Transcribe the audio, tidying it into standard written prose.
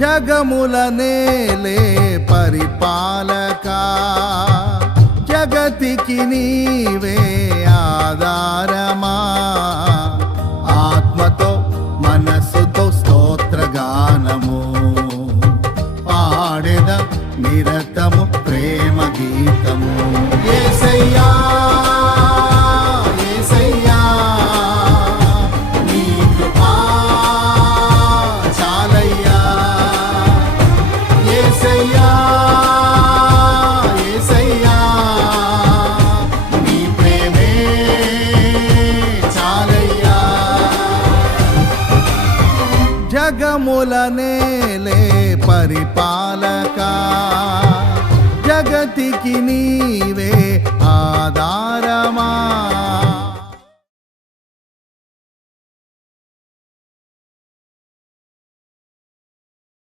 జగముల నేలే పరిపాలకా, జగతికి నీవే ఆధారమా. ఆత్మతో మనస్సుతో స్తోత్రగానము పాడెద నిరతము ప్రేమ గీతము. యేసయ్యా యేసయ్యా నీ కృపా చాలయ్యా. యేసయ్యా యేసయ్యా నీ ప్రేమే చాలయ్యా. జగముల నేలే పరిపాలకా, జగతికి నీవే ఆధారమా.